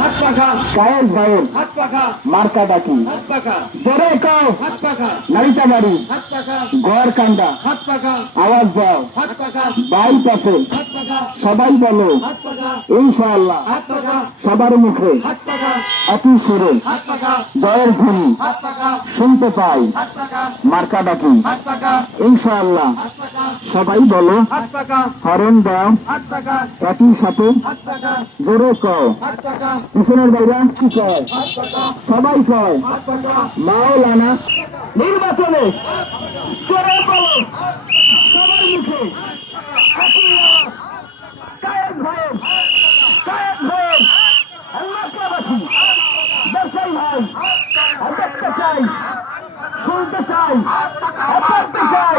হাত পাখা হাত পাখা মার্কা ডাকি হাত পাখা জোরে কও। হাত পাখা নারিতা বাড়ি। হাত পাখা গড় কান্দা। হাত পাখা আওয়াজ দাও। হাত পাখা বাই পাশে। হাত পাখা সবাই বলো। হাত পাখা ইনশাআল্লাহ। হাত পাখা সবার মুখে। হাত পাখা একই সুরে। হাত পাখা জয়ের ধ্বনি। হাত পাখা শুনতে পাই। হাত পাখা মার্কা ডাকি হাত পাখা ইনশাআল্লাহ। হাত পাখা সবাই বলো হরণ দাও একই সাথে জোরে কও পিছনের বাইরা কি কয় সবাই কয় মাওলানা নির্বাচনে জোরে বলো সবার মুখে চাই শুনতে চাই চাই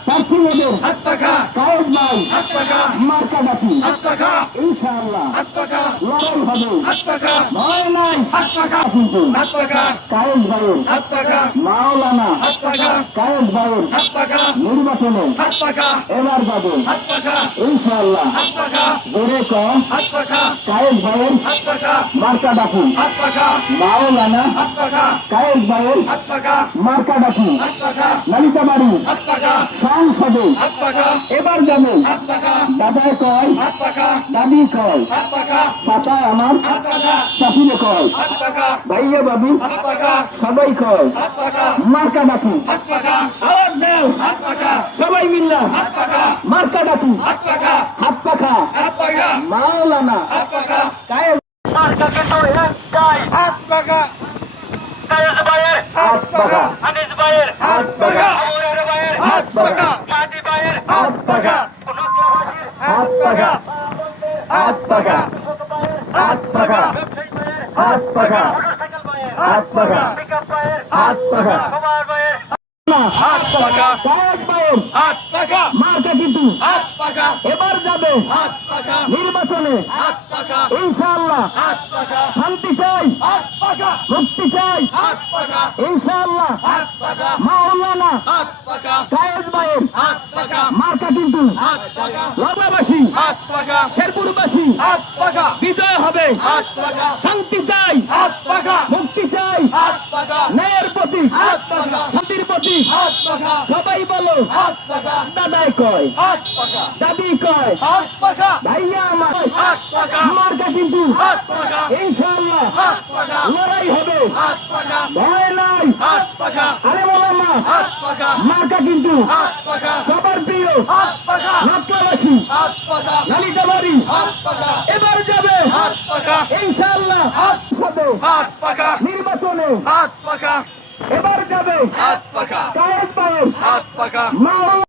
প্রার্থী ওদের হাত পাখা কায়েস ভাই হাত পাখা মার্কা ডাকি হাত পাখা ইনশাআল্লাহ। হাত পাখা লড়াই হবে। হাত পাখা ভয় নাই। হাত পাখা কিন্তু হাত পাখা কায়েস ভাইয়ের হাত পাখা মাওলানা। হাত পাখা কায়েস ভাইয়ের হাত পাখা নির্বাচনে হাত পাখা এবার যাবে। হাত পাখা ইনশাআল্লাহ। হাত পাখা জোরে কম। হাত পাখা হাত মার্কা হাত পাখা মাওলানা। হাত পাখা হাত মার্কা ডাকি হাত পাখা ললিতা বাড়ি হাত পাখা ডান সবে এবার যাবে দাদা কয় দাদি কয় পাতা আমার শাশুড়ে কয় ভাইয়া বাবু সবাই কয় মার্কা ডাকি আওয়াজ দেও সবাই মিল্লা মার্কা ডাকি হাত পাখা মাওলানা কায়ে হাত পাখা হাত পাখা হাত পাখা হাত পাখা পাকা হাজি ভাইয়ের হাত পাকা কোনো প্রবাসীর হাত পাকা হাত পাকা হাত পাকা হাত পাকা হাত পাকা হাত পাকা কিন্তু এবার যাবে নির্বাচনে ইনশাআল্লাহ শান্তি চাই মুক্তি চাই ইনশাআল্লাহ মাওলানা কায়েদ ভাইয়ের মার্কা কিন্তু লাভাবাসী শেরপুরবাসী বিজয় হবে শান্তি চাই মুক্তি চাই প্রতি হাত পাখা সবাই বলো হাত পাখা দাদাই কয় হাত পাখা দাদি কয় হাত পাখা ভাইয়া আমার হাত পাখা মার্কা কিন্তু হাত পাখা ইনশাআল্লাহ হাত পাখা লড়াই হবে হাত পাখা ভয় নাই হাত পাখা আরে বলো মা হাত পাখা মার্কা কিন্তু হাত পাখা সবার প্রিয় হাত পাখা লক্ষ্যবাসী হাত পাখা লালিতা বাড়ি হাত পাখা এবার যাবে হাত পাখা ইনশাআল্লাহ সাথে হাত পাখা নির্বাচনে হাত পাখা এবার যাবে। হাত পাকা। হাত পাকা।